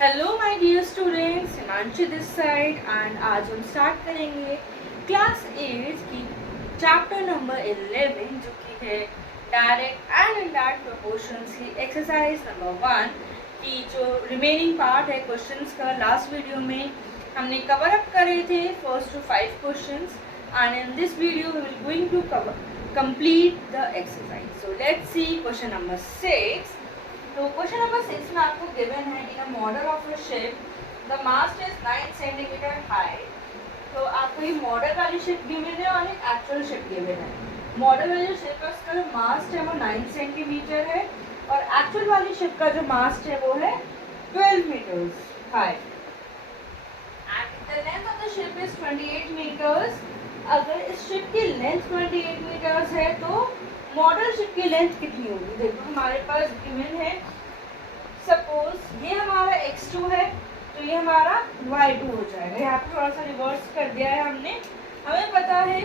Hello my dear students, Himanshu this side and आज हम start करेंगे क्लास 8 की चैप्टर नंबर 11 जो कि है डायरेक्ट एंड इनडायरेक्ट प्रोपोर्शंस की एक्सरसाइज नंबर 1 की जो रिमेनिंग पार्ट है क्वेश्चंस का। लास्ट वीडियो में हमने कवर अप करे थे first to 5 questions and in this video we will going to complete the exercise. So let's see question number 6. तो क्वेश्चन नंबर 6 में आपको गिवन है in a model of a ship the mast is 9 centimetre high. तो आपको ये model वाली ship given है और एक एक्चुअल शिप गिवन है। मॉडल वाली शिप है उसका जो मास्ट है वो 9 सेंटीमीटर है और एक्चुअल वाली शिप का जो मास्ट है वो है 12 metres high and the length of the ship is 28 metres. अगर इस शिप की लेंथ 28 मीटर्स है तो मॉडल शिप की लेंथ कितनी होगी। देखो हमारे पास गिवन है, सपोज ये हमारा x2 है तो ये हमारा y2 हो जाएगा। यहाँ पे थोड़ा सा रिवर्स कर दिया है हमने। हमें पता है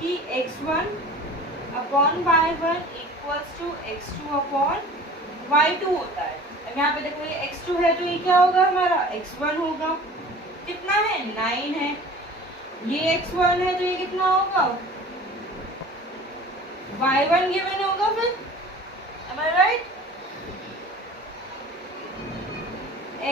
कि x1 upon y1 equals to x2 upon y2 होता है। अब यहाँ पे देखो ये x2 है तो ये क्या होगा, हमारा x1 होगा। कितना है, 9 है। ये x1 है तो ये कितना होगा, y1 गिवन होगा फिर, am I right?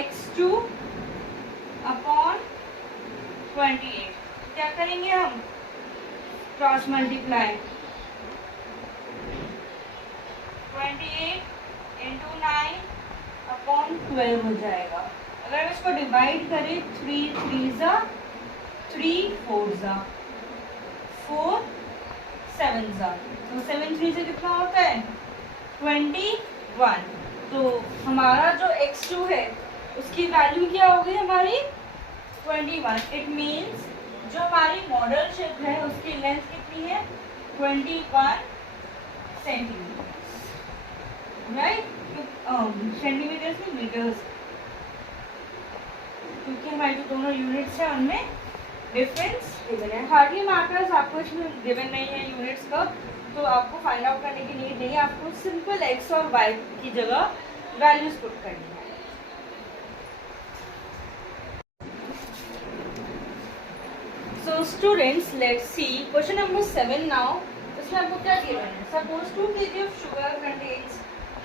x2 upon 28 क्या करेंगे हम, क्रॉस मल्टीप्लाई 28 इंटू 9 अपॉन 12 हो जाएगा। अगर हम इसको डिवाइड करें 3 3 ज़ा 3 4 ज़ा 4 7 ज़ा तो 7 3 से कितना होता है 21। तो हमारा जो x2 है उसकी वैल्यू क्या हो गई हमारी 21। इट मीन्स जो हमारी मॉडल शिप है उसकी लेंथ कितनी है 21 सेंटीमीटर्स, राइट। सेंटीमीटर्स में मीटर्स, क्योंकि हमारे जो दोनों यूनिट्स हैं उनमें डिफरेंस गिवन है। हार्डली मार्कर्स आपको इसमें गिवन नहीं है यूनिट्स का, तो आपको फाइंड आउट करने की नीड नहीं है। आपको सिंपल x और y की जगह वैल्यूज पुट करनी है। So students let's see question number 7 now. इसमें आपको क्या गिवन है, suppose 2 kg of sugar contains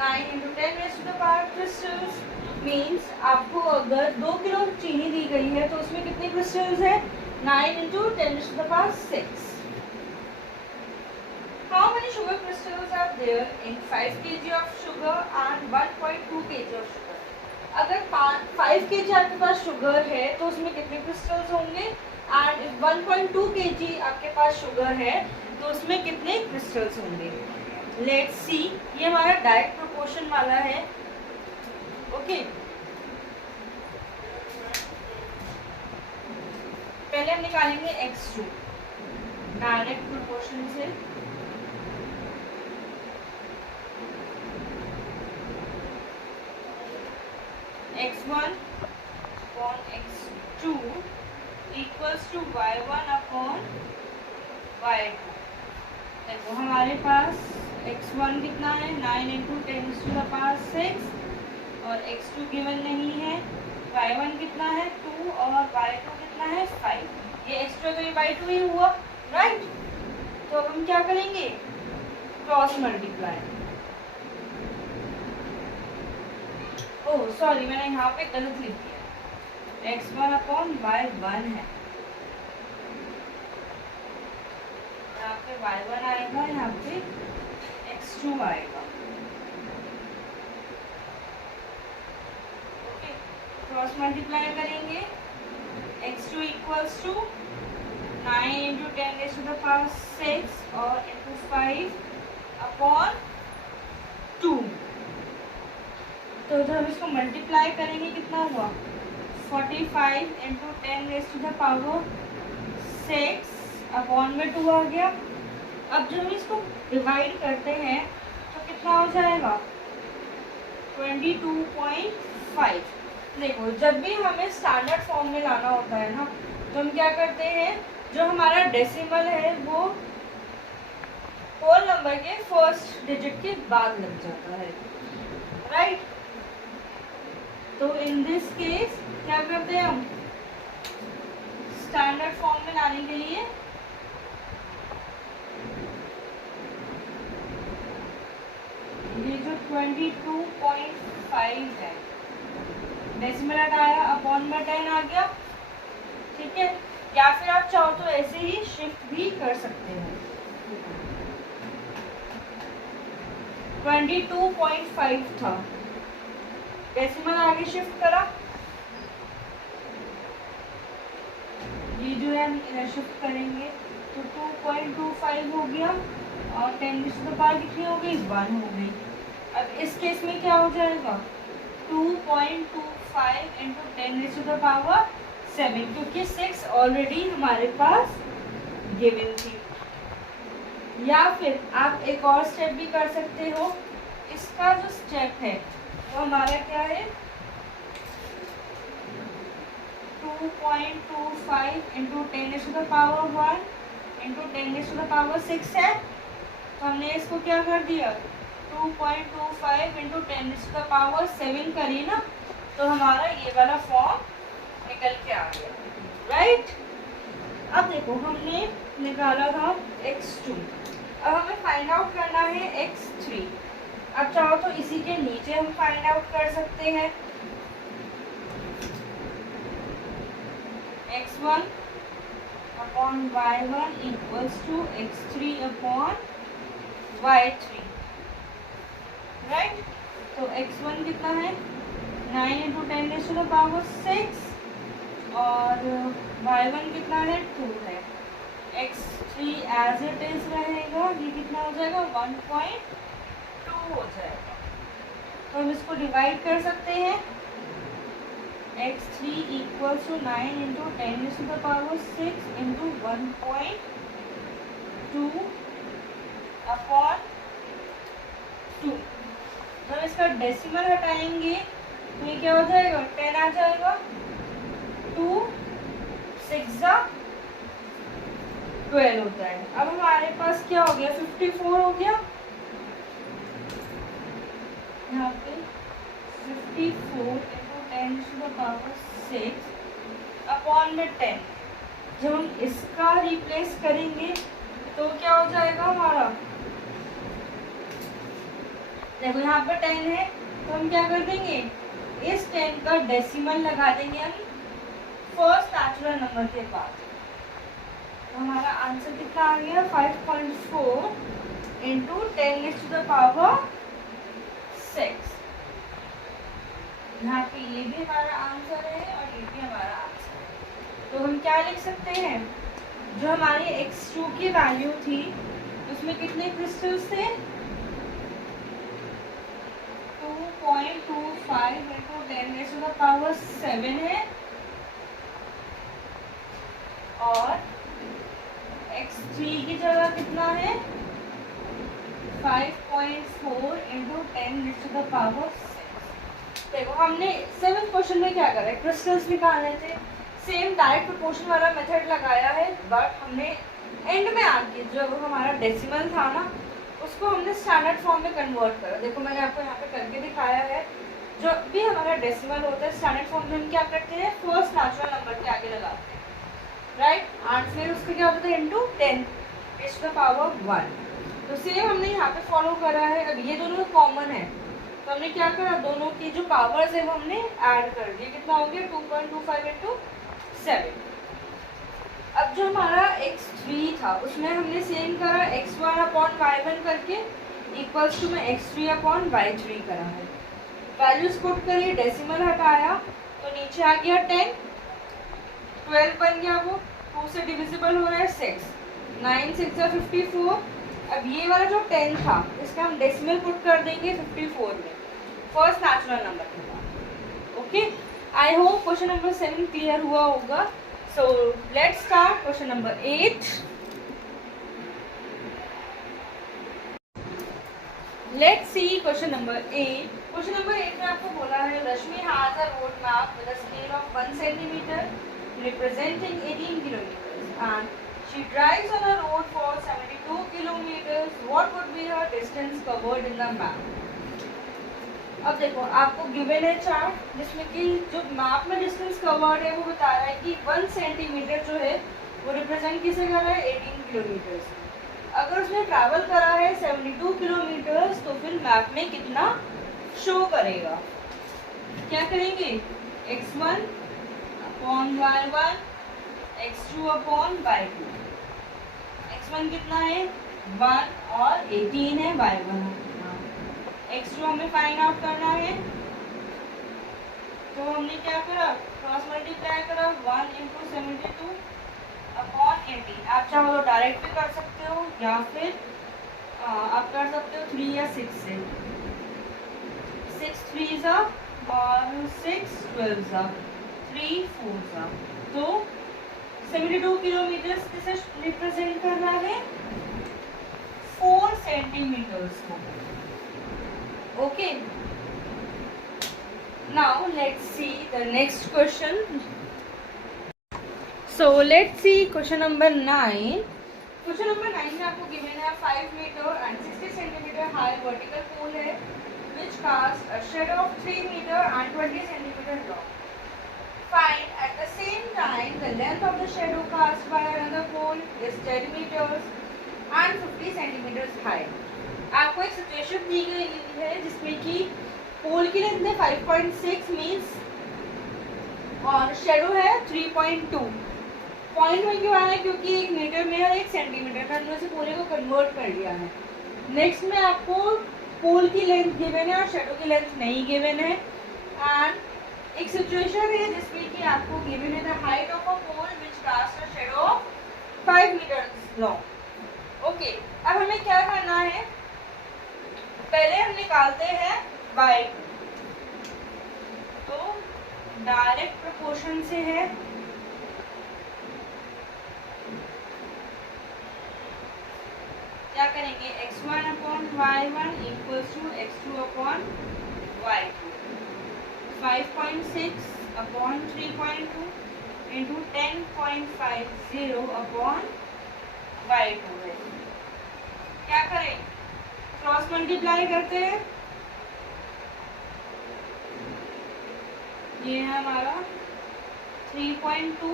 9 into 10 raised to the power crystals। Means आपको अगर 2 किलो चीनी दी गई है तो उसमें कितने क्रिस्टल्स है, 9 into 10 raised to the power 6। How many sugar crystals are there in 5 kg of sugar and 1.2 kg of sugar? अगर 5 kg आपके पास शुगर है तो उसमें कितने क्रिस्टल्स होंगे, एंड 1.2 kg आपके पास शुगर है तो उसमें कितने क्रिस्टल्स होंगे। लेट्स सी, ये हमारा डायरेक्ट प्रोपोर्शन वाला है, ओके। पहले हम निकालेंगे x2 डायरेक्ट प्रोपोर्शन से। x1 upon x2 equals to y1 upon y2। देखो हमारे पास x1 कितना है 9 इंटू 10 टू द पावर 6 और x2 गिवन नहीं है। y1 कितना है 2 और y2 कितना है 5। ये x2 तो ये y2 ही हुआ, राइट। तो अब हम क्या करेंगे, क्रॉस मल्टीप्लाई। ओह सॉरी, मैंने यहाँ पे गलत लिख दिया, x1 अपॉन y1 है, यहाँ पे y1 आएगा, यहाँ पे x2 आएगा, ओके। क्रॉस मल्टीप्लाई करेंगे, x2 equals to 9 into 10 raise to the power 6 और इंटू 5 अपॉन 2। तो जब हम इसको मल्टीप्लाई करेंगे कितना हुआ 45 into 10 raise to the power 6 upon में 2 आ गया। अब जब हम इसको डिवाइड करते हैं तो कितना हो जाएगा 22.5। देखो जब भी हमें स्टैंडर्ड फॉर्म में लाना होता है ना तो हम क्या करते हैं, जो हमारा डेसिमल है वो होल नंबर के फर्स्ट डिजिट के बाद लग जाता है, राइट। तो इन दिस दिस केस क्या करते हैं हम, स्टैंडर्ड फॉर्म में लाने के लिए ये जो 22.5 है डेसिमल हटाया अपॉन में 10 आ गया, ठीक है। या फिर आप चाहो तो ऐसे ही शिफ्ट भी कर सकते हैं। 22.5 था, डेसिमल आगे शिफ्ट करा, ये जो है हम इधर शिफ्ट करेंगे तो 2.25 हो गया और 10 की पावर कितनी हो गई, 1 हो गई। अब इस केस में क्या हो जाएगा, 2.25 इंटू 10⁻⁷, क्योंकि 6 ऑलरेडी हमारे पास गिवन थी। या फिर आप एक और स्टेप भी कर सकते हो, इसका जो स्टेप है वो हमारा क्या है, 2.25 इंटू 10⁻⁴ इंटू 10⁻�6 है, तो हमने इसको क्या कर दिया, 2.25 इंटू 10⁻⁷ करी ना, तो हमारा ये वाला फॉर्म निकल के आ गया, राइट। अब देखो हमने निकाला था x2, अब हमें फाइंड आउट करना है x3। अब चाहो तो इसी के नीचे हम फाइंड आउट कर सकते हैं, x1 upon y1 equals to x3 upon y3, right. तो x1 कितना है, 9 इंटू 10⁻⁶, और y1 कितना है, 2 है। x3 एज इट इज रहेगा, ये कितना हो जाएगा, 1.2 हो जाएगा। तो हम इसको डिवाइड कर सकते हैं, x3 equals to 9 into 10⁻⁶ into 1.2 upon 2। हम इसका डेसिमल हटाएंगे तो ये क्या हो जाएगा, 10 आ जाएगा, 2 6 12 होता है। अब हमारे पास क्या हो गया, 54 हो गया, यहाँ पे 54 इंटू 10⁻⁶ अपॉन में 10। जब हम इसका रिप्लेस करेंगे तो क्या हो जाएगा हमारा, देखो यहाँ पर 10 है तो हम क्या कर देंगे, इस 10 का डेसिमल लगा देंगे हम फर्स्ट नेचुरल नंबर के बाद। तो हमारा आंसर कितना आ गया, 5.4 इंटू 10⁻⁶। यहाँ पे ये भी हमारा आंसर है और ये भी हमारा आंसर है। तो हम क्या लिख सकते हैं, जो हमारी x2 की वैल्यू थी उसमें कितने क्रिस्टल्स थे, 2.25 इंटू 10⁻⁷ है, और x3 की जगह कितना है, 5.4 इंटू 10⁻⁶। देखो हमने 7th क्वेश्चन में क्या करा है, क्रिस्टल्स निकालने थे, सेम डायरेक्ट प्रोपोर्शन वाला मेथड लगाया है, बट हमने एंड में आके जो हमारा डेसिमल था ना उसको हमने स्टैंडर्ड फॉर्म में कन्वर्ट करा। देखो मैंने आपको यहाँ पे करके दिखाया है, जो भी हमारा डेसिमल होता है स्टैंडर्ड फॉर्म में हम क्या करते हैं, फर्स्ट नेचुरल नंबर के आगे लगाते हैं, राइट। और फिर उसका क्या होता है, इंटू 10⁻⁴ तो सेम हमने यहाँ पे फॉलो करा है। अब ये दोनों कॉमन है तो हमने क्या करा, दोनों की जो पावर्स है वो हमने ऐड कर दिए, कितना हो गया, 2.25 इंटू 7। अब जो हमारा x3 था उसमें हमने सेम करा, x1 अपॉन y1 करके इक्वल्स टू में x3 अपॉन y3 करा है। वैल्यूज पुट करिए, डेसिमल हटाया तो नीचे आ गया 10, 12 बन गया, वो 2 से डिविजिबल हो रहा है 6, 9 6 54। अब ये वाला जो 10 था इसका हम डेसिमल पुट कर देंगे 54 में, फर्स्ट नेचुरल नंबर के बाद। Okay, I hope question number 7 clear हुआ होगा। So let's start question number 8। Let's see question number 8। Question number 8 में आपको बोला है, Rashmi has a road map with a scale of 1 centimetre representing 18 kilometers and she drives on a road for 72 kilometers. What would be her distance covered in the map? अब देखो आपको given है chart जिसमें कि जो मैप में distance covered है वो बता रहा है कि 1 सेंटीमीटर जो है वो रिप्रेजेंट किसे कर रहा है 18 किलोमीटर्स। अगर उसने ट्रैवल करा है 72 किलोमीटर्स तो फिर मैप में कितना शो करेगा। क्या करेंगे x1 upon y1 x2 upon y2। x1 कितना है 1 और 18 है y1 x2 हमें फाइंड आउट करना है। तो हमने क्या करा क्रॉस मल्टीप्लाई करा 1 इंटू 72 अपॉन 18। आप चाहो तो डायरेक्ट भी कर सकते हो या फिर आप कर सकते हो 3 या 6 से। 6 3 ज़ा और 6 12 ज़ा 3 4 ज़ा। तो 72 किलोमीटर किसे रिप्रेजेंट कर रहा है 4 सेंटीमीटर्स को। Okay, now let's see the next question. So let's see question number 9. Question number 9 में आपको given है 5 meter and 60 centimeter high vertical pole है which casts a shadow of 3 meter and 20 centimeter long. Find at the same time the length of the shadow cast by another pole is 10 meters and 50 centimeters high. आपको एक situation दी गई है जिसमें कि पोल की length है 5.6 means और shadow है 3.2। पॉइंट में क्यों आया क्योंकि एक मीटर में और एक सेंटीमीटर में हमने उसे पूरे को कन्वर्ट कर लिया है। नेक्स्ट में आपको पोल की लेंथ गिवन है और शेडो की लेंथ नहीं गिवन है एंड एक सिचुएशन है जिसमें कि आपको गिवन है the height of a pole which cast a shadow of 5 metres long. Okay, अब हमें क्या करना है पहले हम निकालते हैं y2। तो डायरेक्ट प्रोपोर्शन से है क्या करेंगे x1 upon y1 equals to x2 upon y2। 5.6 upon 3.2 into 10.50 upon y2 है। क्या करें क्रॉस मल्टीप्लाई करते हैं। ये है हमारा 3.2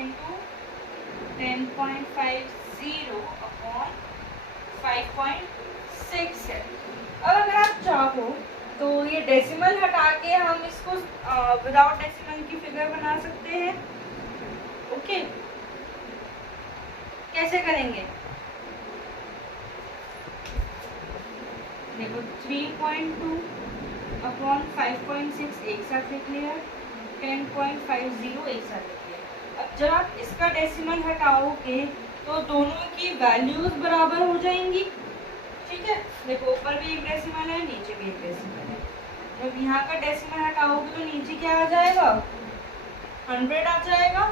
इंटू 10.50 अपॉन 5.6 है। अब अगर आप चाहो तो ये डेसिमल हटा के हम इसको विदाउट डेसिमल की फिगर बना सकते हैं। ओके, कैसे करेंगे देखो 3.2 अपॉन 5.6 एक साथ लिख लिया 10.50 एक साथ लिख लिया। अब जब आप इसका डेसिमल हटाओगे तो दोनों की वैल्यूज बराबर हो जाएंगी। ठीक है, देखो ऊपर भी एक डेसिमल है नीचे भी एक डेसिमल है। जब यहाँ का डेसिमल हटाओगे तो नीचे क्या आ जाएगा 100 आ जाएगा।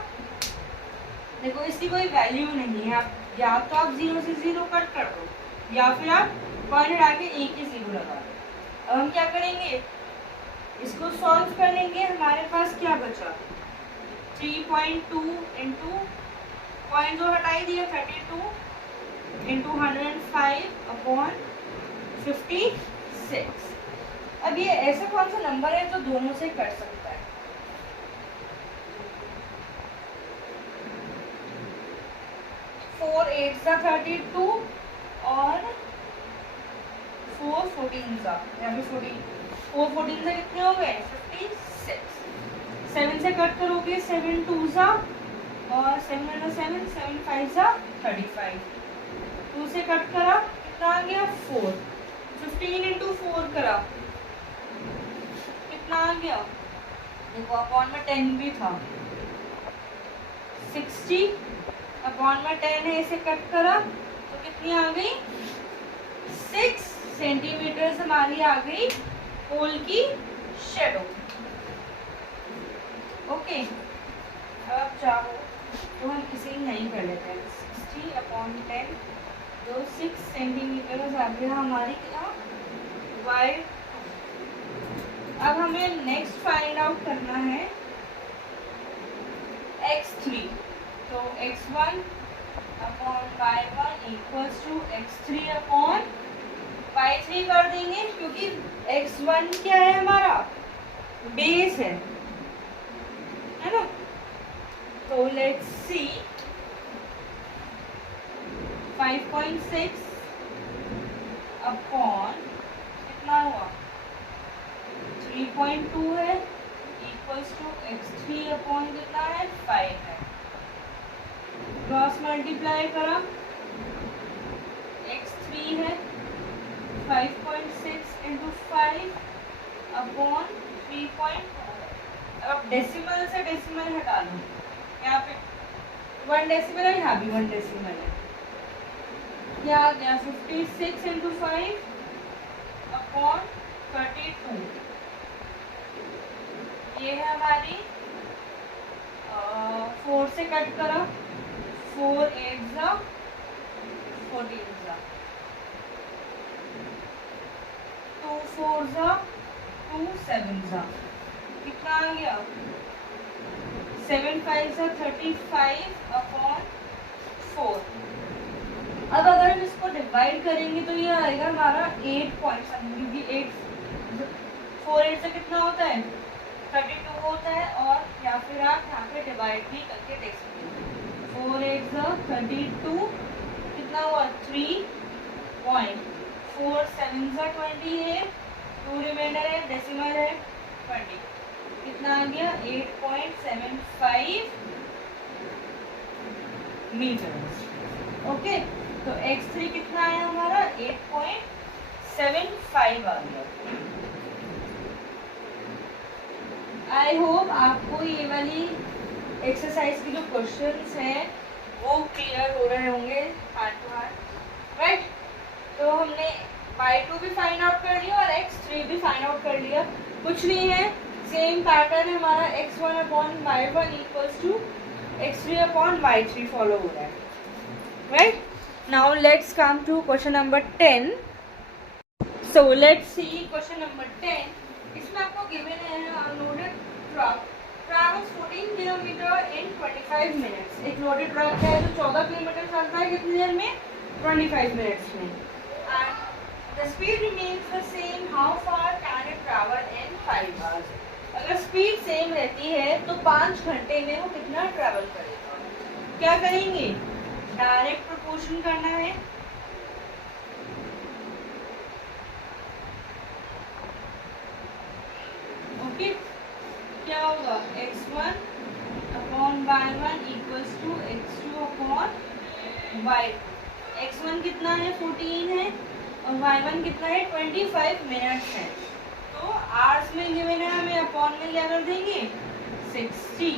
देखो इसकी कोई वैल्यू नहीं है, आप या तो आप 0 से 0 कट कर दो या फिर आप पॉइंट हटा के एक ही 0 लगा दो। अब हम क्या करेंगे इसको सॉल्व कर लेंगे। हमारे पास क्या बचा 3.2 इंटू पॉइंट जो हटाई दिया 32 इंटू 105 अपॉन 56। अब ये ऐसा कौन सा नंबर है जो दोनों से कट सकता है। 4 8 सा 32 और 4 14 सा या फिर 4 14 से कितने हो गए 56। 7 से कट करोगे 7 2 सा और 7 7 7 5 सा 35। 2 से कट करा कितना आ गया 4। 15 इंटू 4 करा कितना आ गया देखो अपॉन में 10 भी था 60 अपॉन में 10 है इसे कट करा तो कितनी आ गई 6 सेंटीमीटर हमारी आ गई पोल की शेडो। ओके, अब आप चाहो तो हम इसे नहीं कर लेते हैं 60 अपॉन 10 जो 6 सेंटीमीटर आ गया हमारी क्या y। अब हमें नेक्स्ट फाइंड आउट करना है x3। तो x1 upon y1 equals to x3 upon y3 कर देंगे क्योंकि x1 क्या है हमारा, बेस है ना। तो लेट्स सी 5.6 अपॉन कितना हुआ 3.2 है इक्वल्स टू x3 अपॉन कितना है 5 है। क्रॉस मल्टीप्लाई करा, x3 है 5.6 इंटू 5 अपॉन 3.2 है। अब डेसिमल से डेसिमल हटा लो, यहाँ पे 1 डेसिमल है, यहाँ भी 1 डेसिमल है, क्या आ गया 56 इंटू 5 अपॉन 32। ये है हमारी 4 से कट करा, 4 8 जा 14 जा, 2 4 जा 2 7 जा, कितना आ गया 7 5 जा 35 अपॉन 4। अब अगर हम इसको डिवाइड करेंगे तो ये आएगा हमारा 8 पॉइंट समथिंग, क्योंकि 8 4 8 से कितना होता है 32 होता है, और या फिर आप यहाँ पे डिवाइड भी करके देख सकते हैं। 4 8 जा 32 कितना हुआ 3 पॉइंट, 4 7 जा 28, 2 रिमाइंडर है, डेसिमल है 20, कितना आ गया 8.75 मीटर। ओके, तो x3 कितना आया हमारा 8.75 आ गया। आई होप आपको ये वाली एक्सरसाइज की जो क्वेश्चंस हैं वो क्लियर हो रहे होंगे हाथ टू हाथ, राइट। तो हमने y2 भी फाइंड आउट कर लिया और x3 भी फाइंड आउट कर लिया। कुछ नहीं है, सेम पैटर्न है हमारा, x1 upon y1 equals to x3 upon y3 follow हो रहा है, right. Now let's come to question number 10. So let's see question number 10. इसमें आपको given है unloaded truck travels 14 kilometre in 25 minutes. एक loaded truck है जो 14 किलोमीटर चलता है कितनी देर में 25 minutes में, and the speed remains the same. How far can it travel in 5 hours? अगर speed same रहती है तो 5 घंटे में वो कितना travel करेगा। क्या करेंगे, डायरेक्ट प्रोपोर्शन करना है। ओके, क्या होगा x1 upon y1 equals to x2 upon y2। x1 कितना है 14 है और y1 कितना है 25 मिनट्स है। तो आवर्स में गिवन है, हमें अपॉन में क्या कर देंगे 60।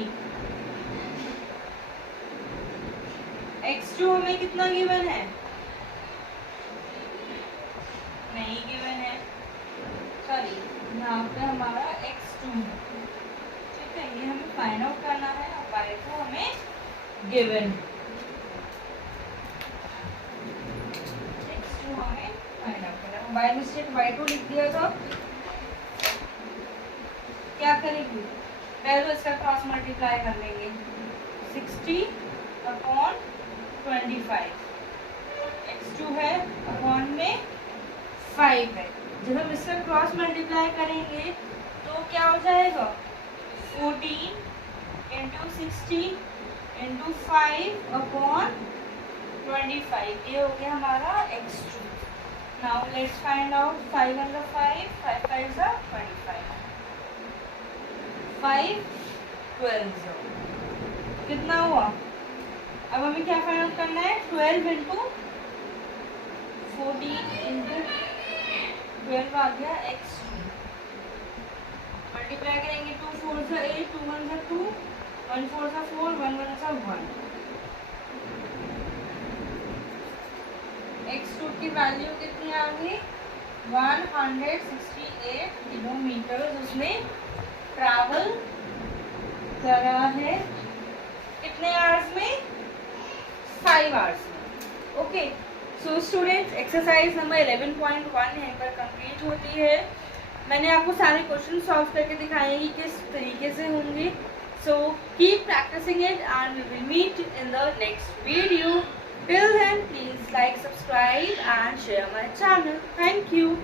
x2 हमें कितना गिवन है, नहीं गिवन है, सॉरी यहाँ पे हमारा x2 है, ठीक है, ये हमें फाइंड आउट करना है, और y2 हमें गिवन है, x2 हमें फाइंड आउट करना है। बाय मिस्टेक y2 लिख दिया था, क्या करेंगे पहले तो इसका क्रॉस मल्टीप्लाई कर लेंगे, 60 अपॉन 25, x2 है अपॉन में 5 है। जब हम इसका क्रॉस मल्टीप्लाई करेंगे तो क्या हो जाएगा 14 इंटू 60 इंटू 5 अपॉन 25, ये हो गया हमारा x2। Now let's find out 5 अंदर 5, 5 5 जा 25, 5 12 कितना हुआ। अब हमें क्या फाइंड आउट करना है 12 इंटू 14 इंटू 12 आ गया x2, मल्टीप्लाई करेंगे 2 4 जा 8, 2 1 जा 2, 1 4 जा 4, 1 1 जा 1। x2 की वैल्यू कितनी आ गई 168 किलोमीटर उसने ट्रैवल करा है, कितने आवर्स में 5 आवर्स में। Okay, so students exercise number 11.1 यहाँ पर कंप्लीट होती है। मैंने आपको सारे क्वेश्चन सॉल्व करके दिखाए कि किस तरीके से होंगे। So keep practising it and we will meet in the next video. Till then, please like, subscribe and share my channel. Thank you.